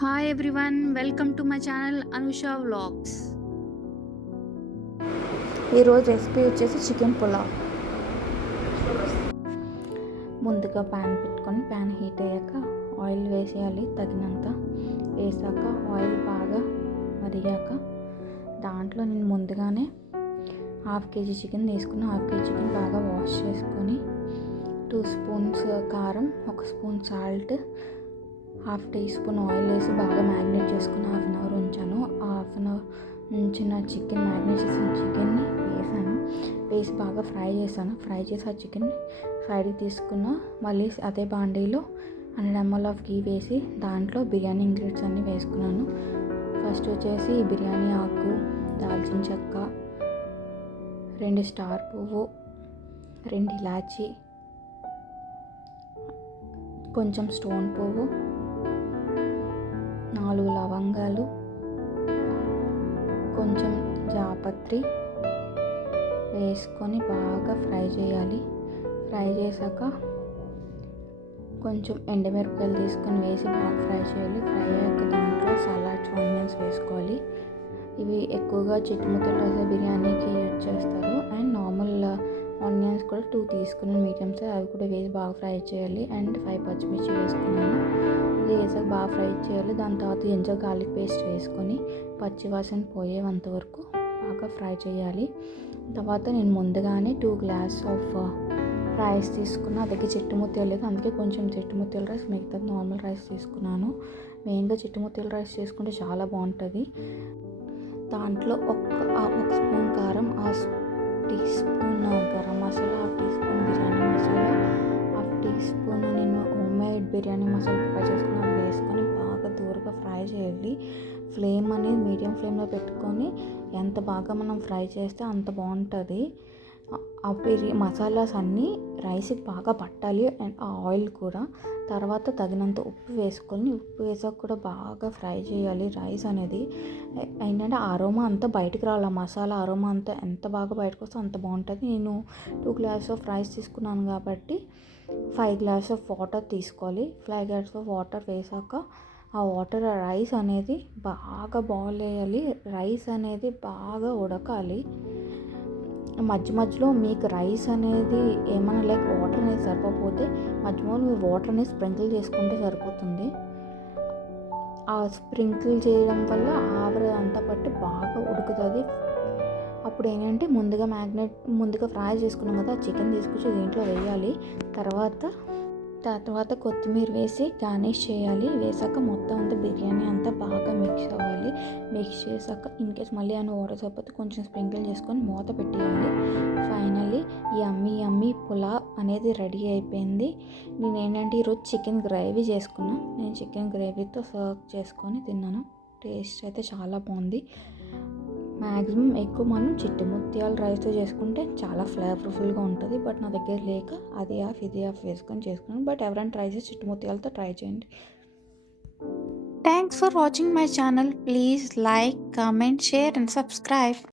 Hi everyone, welcome to my channel Anusha Vlogs. ఈరోజు recipe వచ్చేసి chicken pulao. ముందుగా pan పెట్టుకొని ప్యాన్ హీట్ అయ్యాక ఆయిల్ వేసేయాలి తగినంత. వేసాక ఆయిల్ బాగా మరిగాక దాంట్లో నేను ముందుగానే హాఫ్ కేజీ చికెన్ తీసుకుని హాఫ్ కేజీ చికెన్ బాగా వాష్ చేసుకొని 2 స్పూన్స్ కారం, 1 spoon salt, half teaspoon oil వేసి బాగా మ్యారినేట్ చేసుకుని హాఫ్ అన్ అవర్ ఉంచాను. హాఫ్ అన్ అవర్ ఉంచిన చికెన్ మ్యారినేట్ చేసిన చికెన్ని వేసి బాగా ఫ్రై చేశాను. ఫ్రై చేసి ఆ చికెన్ సైడ్కి తీసుకున్న మళ్ళీ అదే బాండీలో 100 ml ఆఫ్ గీ వేసి దాంట్లో బిర్యానీ ఇంగ్రీడియంట్స్ అన్నీ వేసుకున్నాను. ఫస్ట్ వచ్చేసి బిర్యానీ ఆకు, దాల్చిన చెక్క, 2 స్టార్ పువ్వు, 2 ఇలాచి, కొంచెం స్టోన్ పువ్వు, 4 లవంగాలు, కొంచెం జాపత్రి వేసుకొని బాగా ఫ్రై చేయాలి. ఫ్రై చేశాక కొంచెం ఎండుమిరపకాయలు తీసుకొని వేసి బాగా ఫ్రై చేయాలి. ఫ్రై అయ్యాక దాంట్లో సలాడ్స్, ఆనియన్స్ వేసుకోవాలి. ఇవి ఎక్కువగా చిట్టుముక్కలు రస బిర్యానీకి యూజ్ చేస్తారు. అండ్ నార్మల్ ఆనియన్స్ కూడా 2 తీసుకుని మీడియం సైజ్ అవి కూడా వేసి బాగా ఫ్రై చేయాలి. అండ్ 5 పచ్చిమిర్చి వేసుకున్నాను. ఇది వేసాక బాగా ఫ్రై చేయాలి. దాని తర్వాత జింజర్ గార్లిక్ పేస్ట్ వేసుకొని పచ్చివాసన పోయేంత వరకు బాగా ఫ్రై చేయాలి. తర్వాత నేను ముందుగానే 2 గ్లాస్ ఆఫ్ రైస్ తీసుకున్నా. అదకి చిట్టుముత్యాలు లేదు, అందుకే కొంచెం చిట్టుముత్యాల రైస్, మిగతా నార్మల్ రైస్ తీసుకున్నాను. మెయిన్గా చిట్టుముత్యాల రైస్ చేసుకుంటే చాలా బాగుంటుంది. దాంట్లో ఒక స్పూన్ కారం, half teaspoon garam masala, half teaspoon biryani masala, half teaspoon నేను హోమ్మేడ్ బిర్యానీ మసాలా ప్రిపేర్ చేసుకుని అది వేసుకొని బాగా దూరగా ఫ్రై చేయాలి. ఫ్లేమ్ అనేది మీడియం ఫ్లేమ్లో పెట్టుకొని ఎంత బాగా మనం ఫ్రై చేస్తే అంత బాగుంటుంది. ఆ మసాలాస్ అన్నీ రైస్కి బాగా పట్టాలి. అండ్ ఆ ఆయిల్ కూడా. తర్వాత తగినంత ఉప్పు వేసుకొని ఉప్పు వేసాక కూడా బాగా ఫ్రై చేయాలి. రైస్ అనేది ఏంటంటే అరోమా అంతా బయటకు రావాలి. మసాలా అరోమా అంతా ఎంత బాగా బయటకు వస్తే అంత బాగుంటుంది. నేను 2 గ్లాస్ ఆఫ్ రైస్ తీసుకున్నాను కాబట్టి 5 గ్లాస్ ఆఫ్ వాటర్ తీసుకోవాలి. 5 గ్లాస్ ఆఫ్ వాటర్ వేసాక ఆ వాటర్ రైస్ అనేది బాగా బాయిల్ అయ్యాలి. రైస్ అనేది బాగా ఉడకాలి. మధ్య మధ్యలో మీకు రైస్ అనేది ఏమైనా లైక్ వాటర్ అనేది సరిపోతే మధ్యలో మీరు వాటర్ అనేది స్ప్రింకిల్ చేసుకుంటే సరిపోతుంది. ఆ స్ప్రింకిల్ చేయడం వల్ల ఆవిరి అంతా పట్టి బాగా ఉడుకుతుంది. అప్పుడు ఏంటంటే ముందుగా ఫ్రై చేసుకున్నాం కదా, చికెన్ తీసుకొచ్చి దీంట్లో వేయాలి. తర్వాత కొత్తిమీర వేసి గార్నిష్ చేయాలి. వేసాక మొత్తం అంతా బిర్యానీ అంతా బాగా మిక్స్ అవ్వాలి. మిక్స్ చేసాక ఇన్కేస్ మళ్ళీ అని వాటర్ సరిపోతే కొంచెం స్ప్రింకిల్ చేసుకొని మూత పెట్టేయాలి. ఫైనల్లీ యమ్మీ పులావ్ అనేది రెడీ అయిపోయింది. నేను ఏంటంటే ఈరోజు చికెన్ గ్రేవీ చేసుకున్నాను. నేను చికెన్ గ్రేవీతో సర్వ్ చేసుకొని తిన్నాను. టేస్ట్ అయితే చాలా బాగుంది. మ్యాక్సిమం ఎక్కువ మనం చిట్టుముత్యాల రైస్తో చేసుకుంటే చాలా ఫ్లేవర్ఫుల్గా ఉంటుంది. బట్ నా దగ్గర లేక అది హాఫ్ ఇది హాఫ్ వేసుకొని చేసుకున్నాను. బట్ ఎవరైనా ట్రై చేసి చిట్టుముత్యాలతో ట్రై చేయండి. Thanks for watching my channel. Please like, comment, share and subscribe.